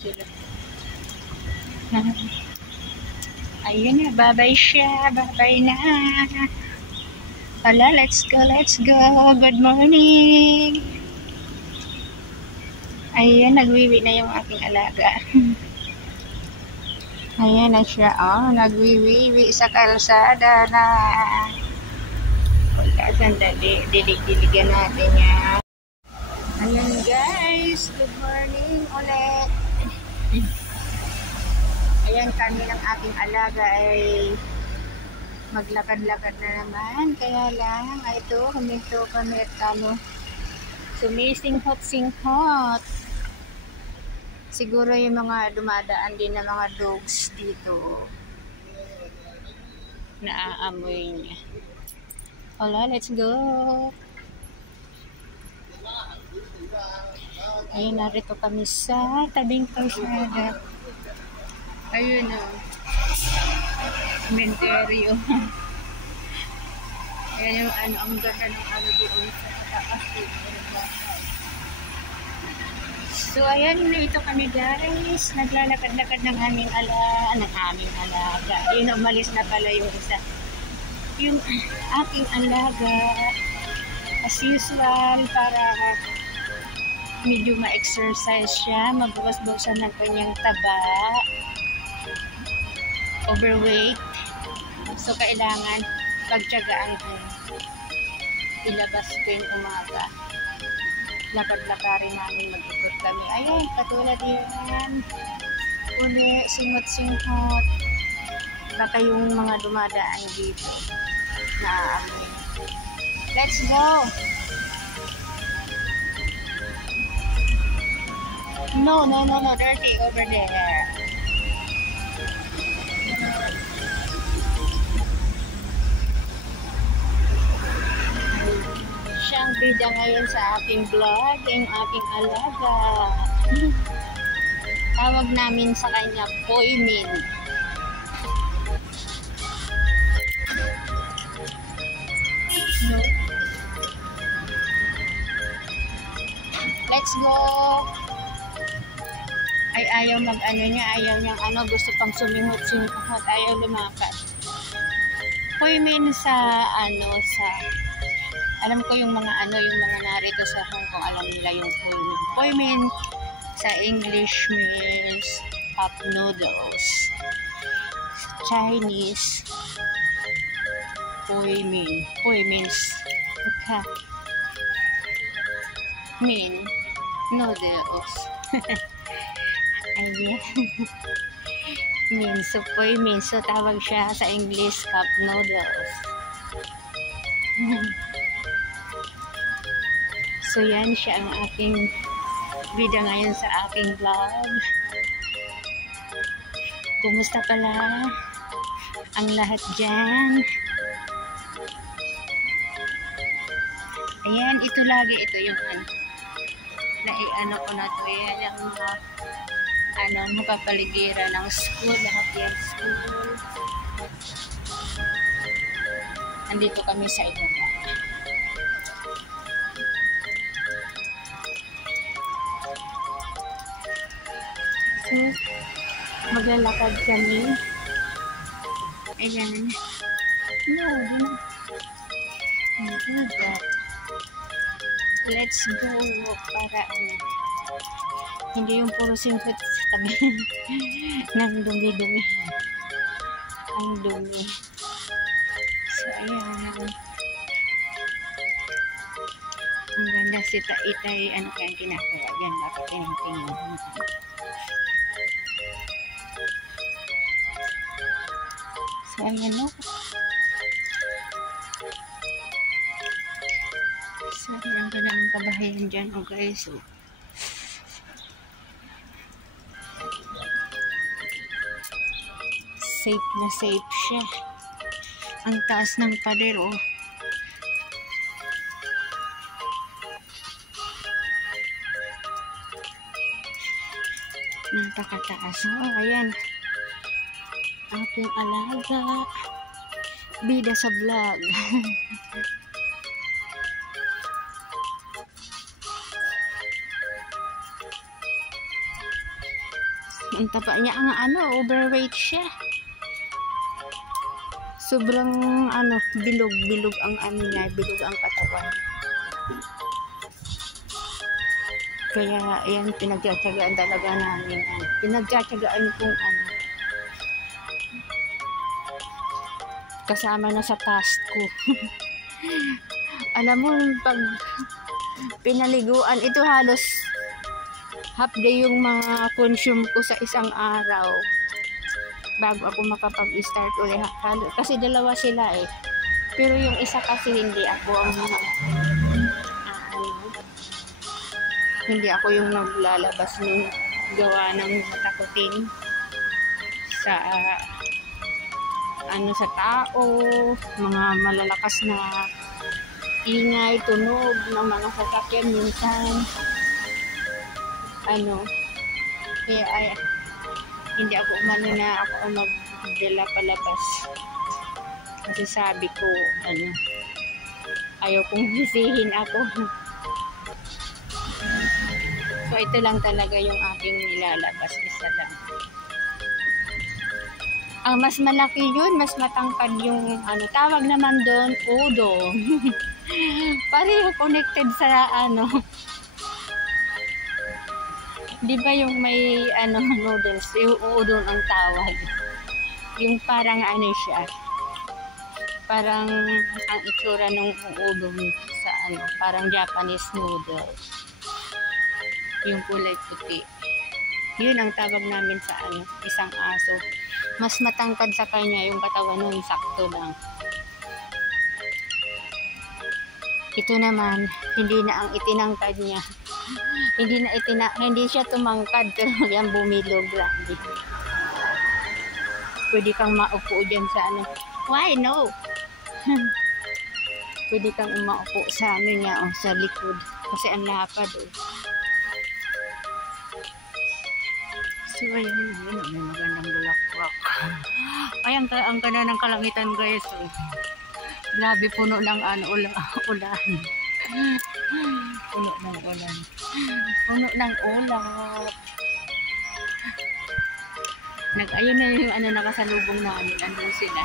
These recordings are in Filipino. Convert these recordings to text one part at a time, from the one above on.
sila. Ayun na, babay siya. Babay na. Hala, let's go, let's go. Good morning. Ayun, nagwiwi na yung aking alaga. Ayan na siya, oh. Nagwiwiwi sa kalsada na. Wala, sandali. Dilig-diligan natin yan. Ayan guys, good morning ulit. Ayan, kami ng aking alaga ay maglakad-lakad na naman. Kaya lang, ito, huminto kami at sumisinghot-singhot. Siguro yung mga dumadaan din na mga dogs dito. Naaamoy niya. Hola, let's go. Ayun, narito kami sa tabing kalsada. Ayun o. Cementerio. Ayan yung ang ganda ng doon sa taas. So, ayan, ito kami guys. Naglalakad-lakad ng aming alaga. Ayun, umalis na pala yung isa. Yung aking alaga, as usual, para medyo ma-exercise siya, magbawas-bawasan ng kanyang taba, overweight. So, kailangan pagtiyagaan ko. Ilabas ko yung umaga. Lakad-lakarin namin, mag-ikot kami. Ayun, katulad yan. Uli, singot-singhot. Baka yung mga dumadaan dito. Naaamoy. Let's go! No, dirty over there. Siyang bida ngayon sa aking vlog, yung aking alaga. Tawag namin sa kanya, Poymin. Let's go! Ay, ayaw ayaw niyang gusto pang suminghot-singhot, ayaw lumakad. Poymin sa alam ko yung mga narito sa Hong Kong, alam nila yung Poymin. Poymin sa English means cup noodles. Chinese, Poymin. Poymin's cup mean noodles. Ayan. So Poymin. So tawag siya sa English cup noodles. So yan siya ang aking bida ngayon sa aking vlog. Kumusta pala ang lahat dyan? Ayan, ito yung ko na to. Ayan ang mga mapapaligiran ng school, lahat yan school. Andito kami sa ibaba. So, maglalakad kami. Ayan. No. Let's go para hindi yung puro singhot sa tabi ng dumi-dumi. Ang dumi. So, ayan. Ang ganda si Itay. Ano kayang ginagawa? Yan, bakit tingin-tingin. So, ayan o. So, ang ganda ng kabahayan dyan o guys. So, safe na safe siya. Ang taas ng pader o. Napakataas. So, ayan. Aking alaga. Bida sa vlog. Ang taba niya, ang ano, overweight siya. Sobrang ano, bilog ang ano niya, bilog ang katawan. Kaya ayan, pinagtsatsagaan talaga namin. Pinagtsatsagaan kung ano. Kasama na sa task ko. Alam mo, pag pinaliguan, ito halos half day yung mga consume ko sa isang araw bago ako makapag-start ulit. Kasi dalawa sila eh. Pero yung isa kasi hindi ako ang hindi ako yung naglalabas ng gawa ng matakutin sa ano sa tao, mga malalakas na ingay, tunog ng mga sasakyan minsan. Ano, kaya ay, hindi ako umano na ako magdala palabas. Kasi sabi ko, ano, ayaw kong bisihin ako. So, ito lang talaga yung aking nilalabas. Isa lang. Ang mas malaki yun, mas matangkad yung, ano, tawag naman doon, udo. Pareho connected sa, ano, di ba yung may, ano, noodles, yung udo ang tawag. Yung parang, ano siya, parang, ang itsura ng udo sa, ano, parang Japanese noodles. Yung kulay puti. Yun ang tawag namin sa ano, isang aso. Mas matangkad sa kanya yung katawan nun, sakto lang. Ito naman, hindi na ang itinangkad niya. Hindi siya tumangkad, pero yan bumilog, grabe. Pwede kang maupo dyan sa ano. Why no? Pwede kang umaupo sa ano niya, oh, sa likod. Kasi ang lapad, oh. So, ayun, may magandang bulaklak. Ay, ang ganda ng kalangitan, guys. Oh. Grabe, puno ng ano, ulan. Puno ng ulan. Puno ng ulap. Ayun na yung ano, nakasalubong namin. Andun sila.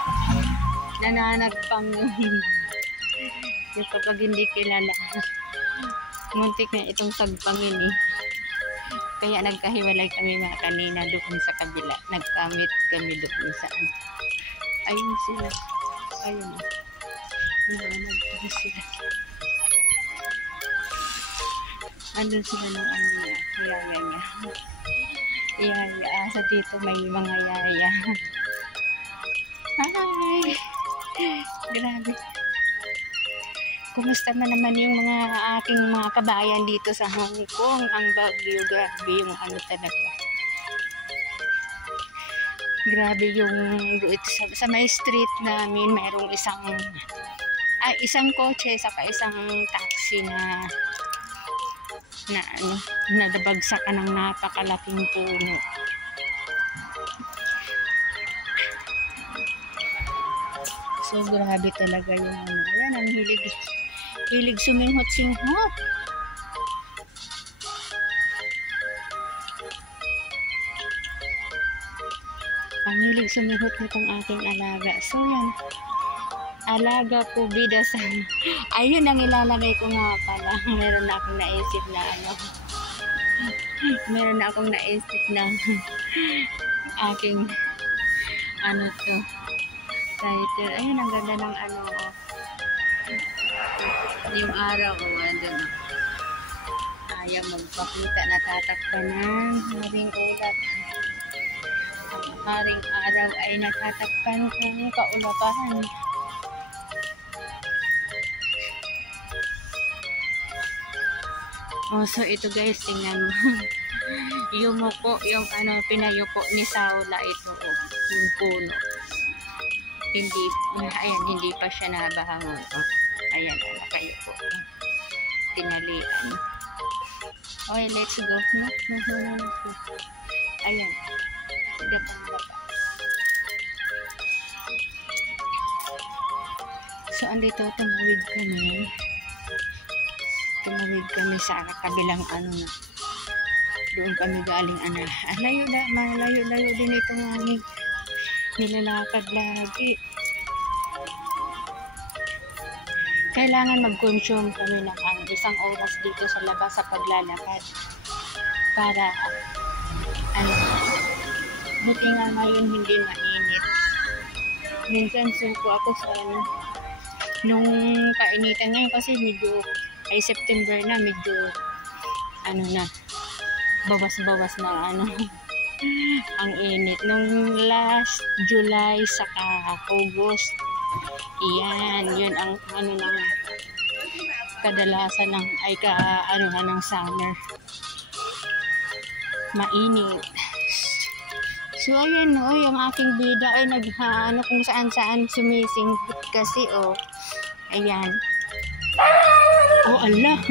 Nananagpang yung kapag hindi kilala. Muntik na itong sagpangin eh. Kaya nagkahiwalay kami mga kanina doon sa kabila. Nagkamit kami doon saan. Ayun sila. Ayun. Ayun sila. Andun sila ng ano niya. Yaya niya. Yaya. Sa dito may mga yaya. Hi! Grabe. Kumusta man naman yung mga aking mga kabayan dito sa Hong Kong? Ang bagyo, grabe yung ano talaga. Grabe yung sa may street namin, mayroong isang kotse saka isang taxi na ano, nadabagsakan ng napakalaking puno. So grabe talaga yung ano. Ayan, ang hilig suminghot-singhot. Ang hilig suminghot nitong aking alaga. So yan, alaga ko bida sa ayun ang ilalagay ko nga pala. Meron na akong naisip na ano. Meron na akong naisip na aking ano to title. Ayun, ang ganda ng ano, oh. Yung araw, oh, andun, oh. Ayaw magpakita, natatakpan ng haring ulap. Ang haring araw ay natatakpan ng kaulapan. Oh, so ito guys, tingnan mo. Yumuko, yung ano, pinayuko ni Saula ito, oh, yung puno. Ayan, hindi pa siya nabahangon. Oh, ayan, kayo po. Tinalian. Okay, let's go. No. Ayan. Gapang-gapa. So, andito, tumawid kami sa kabilang ano na. doon kami galing malayo din itong aming nilalakad lagi. Kailangan mag-consume kami ng isang oras dito sa labas sa paglalakad para buti nga ngayon hindi mainit. Minsan suko ako sa nung kainitan ngayon kasi medyo ay September na, medyo na bawas na ang init nung last July saka August. Yun ang ng kadalasan ng ng summer, mainit. So ayun yung aking bida ay kung saan sumisingkit kasi ayan. Allah,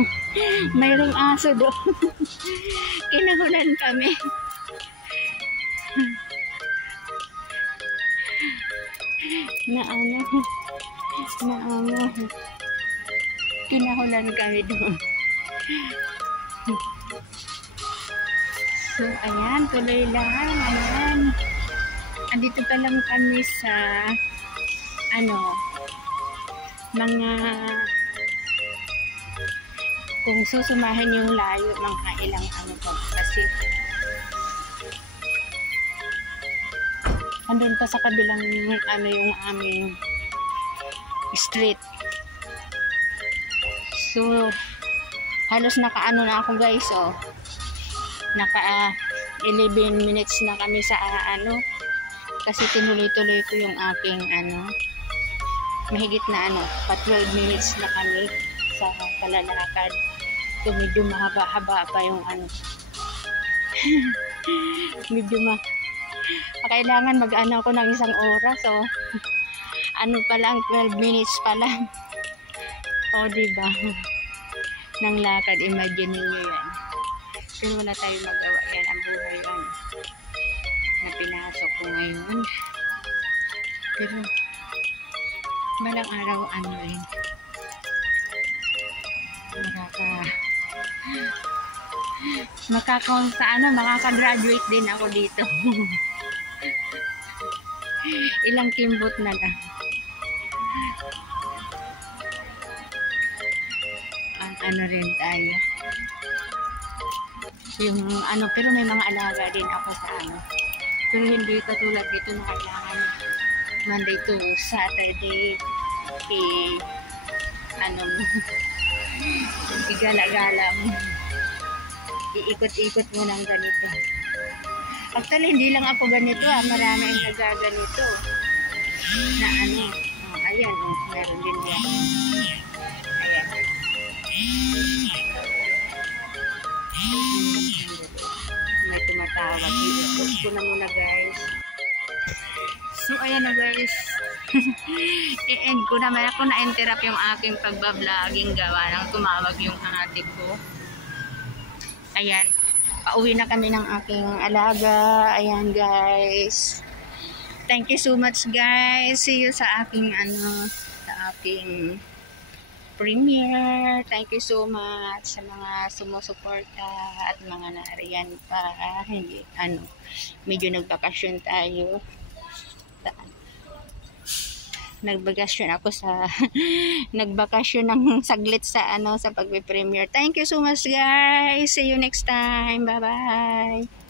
mayroong aso doon. Kinahulan kami. Kinahulan kami doon. So ayan, tuloy lang. Ayan, andito pa lang kami sa mga, kung susumahin yung layo mga ilang kasi andun pa sa kabilang yung aming street. So halos na ako guys, naka 11 minutes na kami sa kasi tinuloy-tuloy ko yung aking mahigit na pa 12 minutes na kami sa palalakad. So medyo mahaba-haba pa yung medyo kailangan ako ng isang oras, pa lang 12 minutes pa lang, diba, ng lakad. Imagine niyo yan, pero wala tayong magawa. Yan ang buhay na pinasok ko ngayon. Pero balang araw makaka-graduate din ako dito. Ilang kimbot na lang. Rin tayo. Yung pero may mga alaga din ako sa pero hindi katulad dito na kailangan Monday to Saturday igala-gala mo, iikot-ikot mo ng ganito. Actually hindi lang ako ganito, marami ang nagaganito na ayan, meron din yan. Ayan, may tumatawag. I-stop ko na muna guys. So ayan na guys, i-end ko naman ako, na-interrupt yung aking pagbabloging gawa ng tumawag yung ate ko. Ayan, pauwi na kami ng aking alaga. Ayan guys, thank you so much guys. See you sa aking sa aking premiere. Thank you so much sa mga sumusuporta at mga nariyan pa. Hindi medyo nagbakasyon tayo. Nagbakasyon ako sa nagbakasyon ng saglit sa sa pagpe-premiere. Thank you so much guys. See you next time. Bye bye.